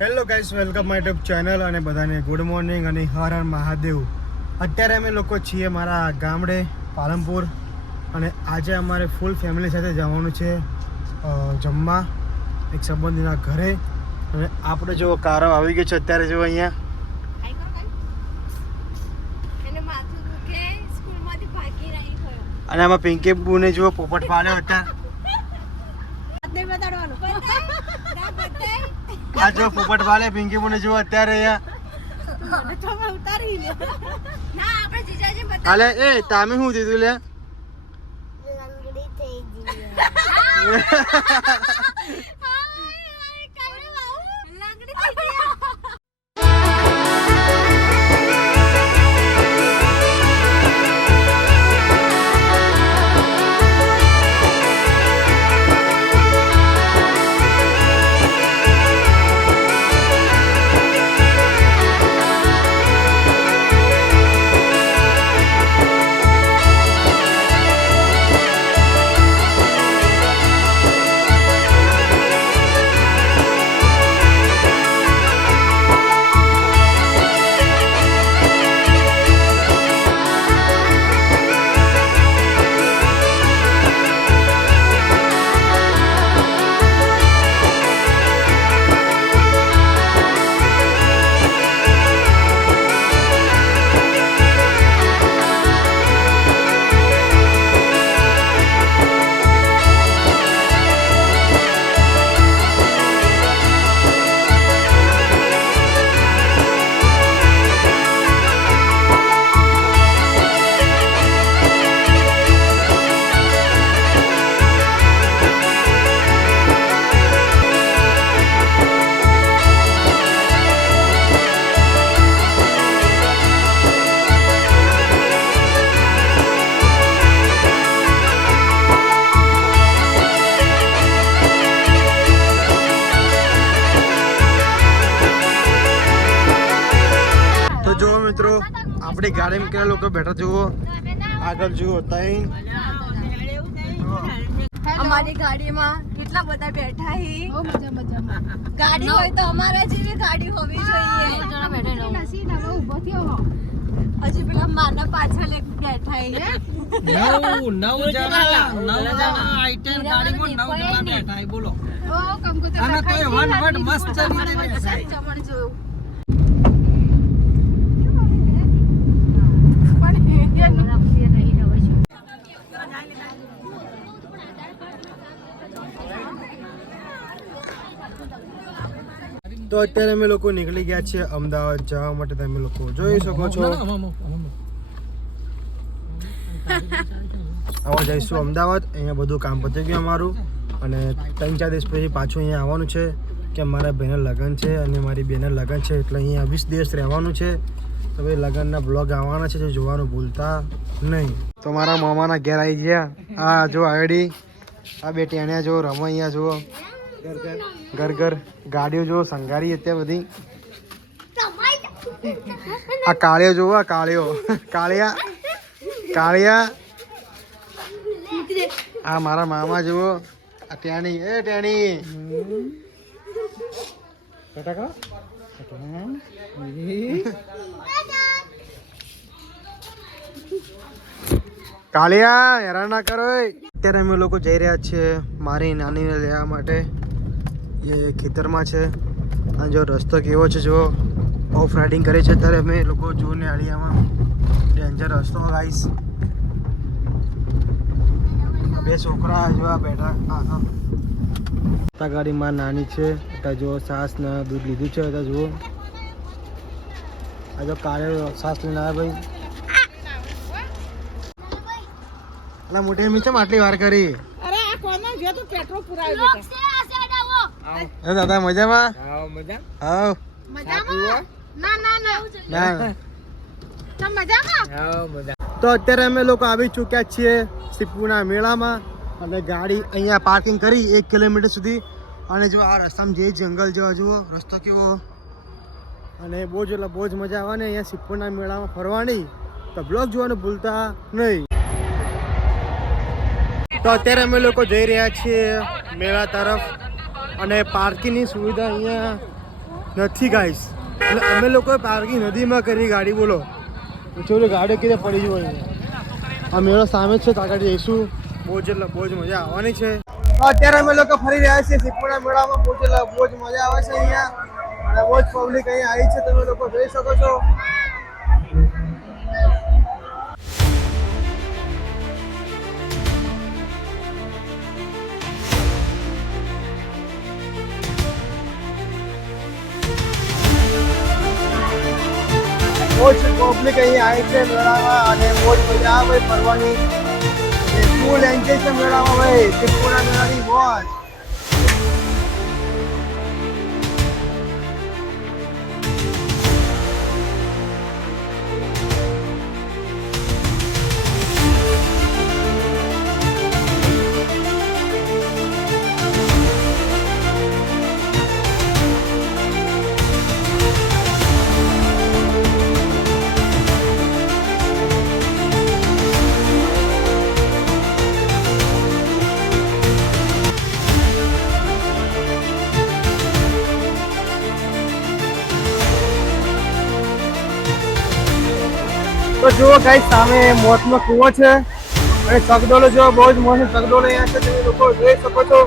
Hello guys, welcome my YouTube channel અને બધાને good morning અને હર હર મહાદેવ. અત્યારે અમે લોકો છીએ મારા ગામડે પાલનપુર અને આજે અમારે ફૂલ ફેમિલી સાથે જવાનું છે જમવા એક સંબંધીના ઘરે. અને આપણે જો કારો આવી ગયો છે અત્યારે જો અહીંયા. અને આમાં પિંકી બુને જો પોપટ પાડ્યો અત્યારે. આ જો પોપટ પાડે પિંકી બુને જો અત્યારે અહીંયા. હાલે એ તામે શું દીધું લે? લંગડી થઈ ગઈ. મિત્રો આપણી ગાડીમાં કેટલા લોકો બેઠા જુઓ, આગળ જુઓ તઈ અમારી ગાડીમાં કેટલા બધા બેઠા હે. ગાડી હોય તો અમારા જેવી ગાડી હોવી જોઈએ. હજી પેલા માના પાછળ એક બેઠા હે. નવ જણા આઈટમ ગાડીમાં 9 જણા બેઠા હે. બોલો અને તોય વન વર્ડ મસ્ત રીતે બેઠા હે. જમણ જોયું તો અત્યારે અમે લોકો નીકળી ગયા છીએ અમદાવાદ જવા માટે. તમે લોકો જોઈ શકો છો આવા જઈશું અમદાવાદ. અહીંયા બધું કામ પતી ગયું અમારું અને 3-4 દિવસ પછી પાછું અહીંયા આવવાનું છે કે મારા બહેનના લગ્ન છે અને મારી બહેનના લગ્ન છે એટલે અહીંયા 20 દિવસ રહેવાનું છે. તો ભાઈ લગ્નના બ્લોગ આવવાના છે, જોવાનું ભૂલતા નહીં. તો મારા મામાના ઘેર આવી ગયા. આ જો આઈડી આ બે ટેણ્યા જો રમો અહીંયા જુઓ, ઘર ઘર ગાડીઓ જો સંઘારી અત્યારે બધી. આ કાળિયો જુઓ, આ કાળિયો કાળિયા કાળિયા. આ મારા મામા જુઓ, આ ટેણી એ ટેણી કાળિયા હેરાન ના કરો. અત્યારે અમે લોકો જઈ રહ્યા છીએ મારી નાનીને લેવા માટે. એ ખેતરમાં છે અને જો રસ્તો કેવો છે જો ઓફ રાઇડિંગ કરે છે અત્યારે અમે લોકો જોને આડિયામાં. ડેન્જર રસ્તો ગાઈસ. બે છોકરા જોવા બેઠા. આ ગાડીમાં નાની છે ત્યાં જો સાસ ને દૂધ લીધું છે. ત્યાં જુઓ આ જો કાળે સાસ લઈને આવ્યા ભાઈ. એટલે મોટી મી છે આટલી વાર કરી. અરે આ કોનો જો તો પેટ્રોલ પુરાવી બેટા. એ દાદા મજામાં? આવ મજા. આવ મજામાં? ના ના ના ના તમે મજામાં? આવ મજા. તો અત્યારે અમે લોકો આવી ચૂક્યા છીએ સિપ્પુના મેળામાં અને ગાડી અહીંયા પાર્કિંગ કરી 1 કિલોમીટર સુધી. અને જો આ રસ્તામાં જે જંગલ જેવો જુઓ રસ્તો કેવો. અને બહુ જ એટલે બહુ જ મજા આવે ને અહીંયા સિપ્પુના મેળામાં ફરવાની. તો બ્લોગ જોવાનું ભૂલતા નહીં. તો અત્યારે અમે લોકો જઈ રહ્યા છીએ મેળા તરફ અને પાર્કિંગની સુવિધા અહીંયા નથી ગાઈસ. એટલે અમે લોકોએ પાર્કિંગ નદીમાં કરી ગાડી, બોલો ચોરી ગાડી કીધે પડી જ હોય. આ મેળો સામે જ છે, આગળ જઈશું. બહુ જ મજા આવવાની છે. અત્યારે અમે લોકો ફરી રહ્યા છીએ સિદ્ધપુરના મેળામાં. બહુ જ મજા આવે છે અહીંયા, અને બહુ જ પબ્લિક અહીંયા આવી છે, તમે લોકો જોઈ શકો છો. બહુ જ પબ્લિક અહીંયા આવી છે મેળામાં, અને બહુ જ મજા આવે ફરવાની. ફૂલ એન્જોય છે મેળામાં ભાઈ, સિદ્ધપુરના મેળાની મોજ. તો જુઓ ગાઈસ, સામે મોતનો કૂવો છે, અને ચકડોળો જો બહુ જ મસ્ત ચકડોળો અહીંયા છે, તમે લોકો જોઈ શકો છો.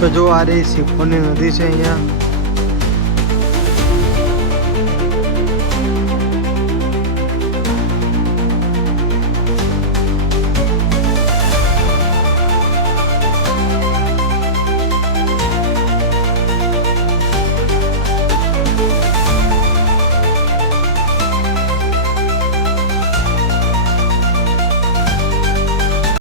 તો જો આ રહી સિદ્ધપુરની નદી છે અહીંયા.